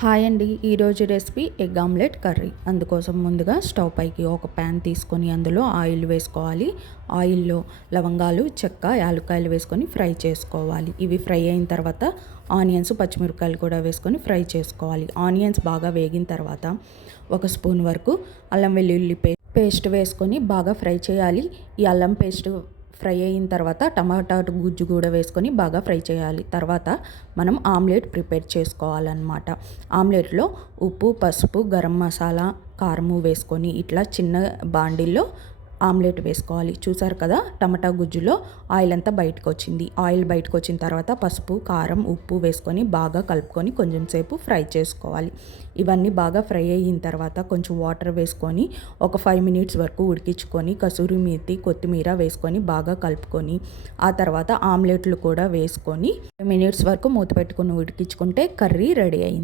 Hi అండి. ఈరోజు recipe egg omelette curry. అందుకోసం ముందుగా స్టవ్ పైకి ఒక ప్యాన్ తీసుకొని అందులో ఆయిల్ వేసుకోవాలి. ఆయిల్లో లవంగాలు, చెక్క, యాలక్కాయలు వేసుకొని ఫ్రై చేసుకోవాలి. ఇవి ఫ్రై అయిన తర్వాత ఆనియన్స్, పచ్చిమిరపకాయలు కూడా వేసుకొని ఫ్రై చేసుకోవాలి. ఆనియన్స్ బాగా వేగిన తర్వాత 1 స్పూన్ వరకు అల్లం వెల్లుల్లి పేస్ట్ వేసుకొని బాగా ఫ్రై చేయాలి. ఈ అల్లం పేస్ట్ ఫ్రై అయిన తర్వాత టమాటా గుజ్జు కూడా వేసుకొని బాగా ఫ్రై చేయాలి. తర్వాత మనం ఆమ్లెట్ ప్రిపేర్ చేసుకోవాలన్నమాట. ఆమ్లెట్లో ఉప్పు, పసుపు, గరం మసాలా, కారము వేసుకొని ఇట్లా చిన్న బాండిల్లో ఆమ్లెట్ వేసుకోవాలి. చూసారు కదా, టమాటా గుజ్జులో ఆయిల్ అంతా బయటకు వచ్చింది. ఆయిల్ బయటకు వచ్చిన తర్వాత పసుపు, కారం, ఉప్పు వేసుకొని బాగా కలుపుకొని కొంచెం సేపు ఫ్రై చేసుకోవాలి. ఇవన్నీ బాగా ఫ్రై అయిన తర్వాత కొంచెం వాటర్ వేసుకొని ఒక 5 మినిట్స్ వరకు ఉడికించుకొని కసూరి మేతి, కొత్తిమీర వేసుకొని బాగా కలుపుకొని ఆ తర్వాత ఆమ్లెట్లు కూడా వేసుకొని 5 మినిట్స్ వరకు మూత పెట్టుకొని ఉడికించుకుంటే కర్రీ రెడీ అయింది.